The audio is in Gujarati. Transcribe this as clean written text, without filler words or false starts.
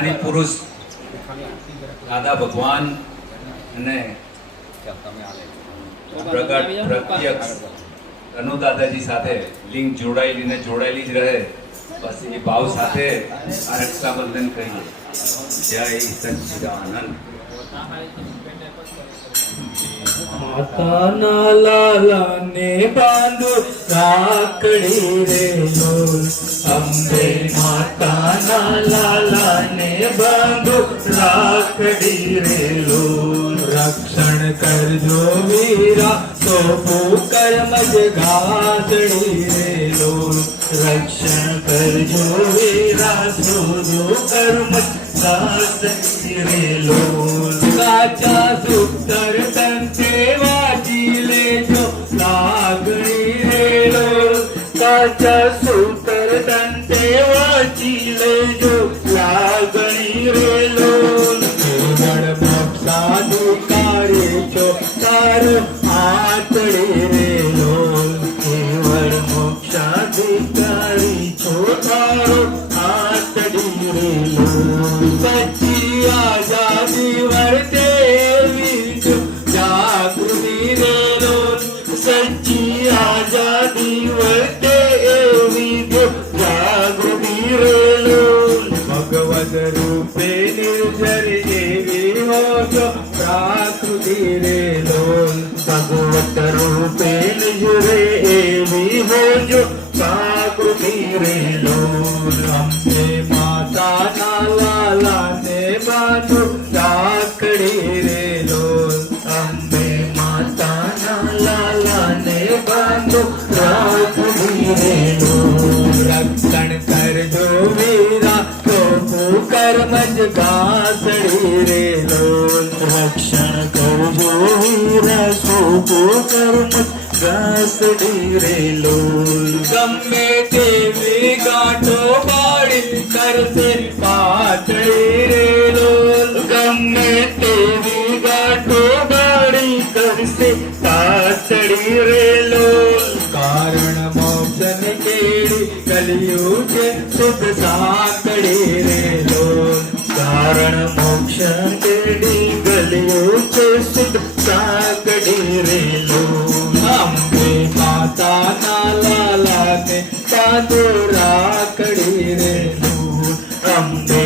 જ્ઞાની પુરુષ દાદા ભગવાન અને પ્રગટ પ્રત્યક્ષ અનુ દાદાજી સાથે લિંક જોડાયેલી જ રહે, બસ એ ભાવ સાથે આ રક્ષાબંધન કહીએ. જય સચ્ચિદાનંદ. માતાના લાલાને બાંધો રાખડી રે લોલ, અંબે માતાના લાલાને બાંધો રાખડી રે લોલ. રક્ષણ કરજો વીરા સોપું કર્મ જ ઘાસડી રે લોલ, રક્ષણ કરજો વીરા સોપું કર્મ ઘાસડી રે લોલ. કાચા સુતર તંતે વાજી લેજો લાગણી રે લોલ, કાચા સુતર તંતે વાજી લેજો લાગણી રે લોલ. કેવળ મોક્ષાધિકારી છો તારો આતડી રે લોલ, કેવળ મોક્ષાધિકારી છો તારો આતડી રે લોલ. સચ્ચી આઝાદી વર્તે એવી જાગૃતિ રે લોલ, સચ્ચી આઝાદી વર્તે એવી જાગૃતિ રે લોલ. ભગવદ રૂપે નિર્જર જેવી હો જો પ્રાકૃતિ રે લોલ, ભગવત રૂપે નિર્જરે એવી હો જો પ્રાકૃતિ રે લોલ. અંબે માતાના લાલાને બાંધો રાખડી રે લોલ, અંબે માતાના લાલાને બાંધો રાખડી રે લોલ. રક્ષણ કરજો વીરા સોપું કર્મ જ ઘાસડી રે લોલ, રક્ષણ કરજો વીરા સોપું કર્મ ઘાસડી રે લોલ. ગમે તેવી ગાંઠો બાળી કરશે પાતળી રે લોલ, ગમે તેવી ગાંઠો બાળી કરશે પાતળી રે લોલ. કારણ મોક્ષન કેળી કલિયું છે શુદ્ધ સાંકળી રે લોલ, કારણ મોક્ષન કેળી ગલિયું છે શુદ્ધ સાંકળી રે લોલ. અંબે માતાના લાલાને બાંધો રાખડી રે લોલ, અંબે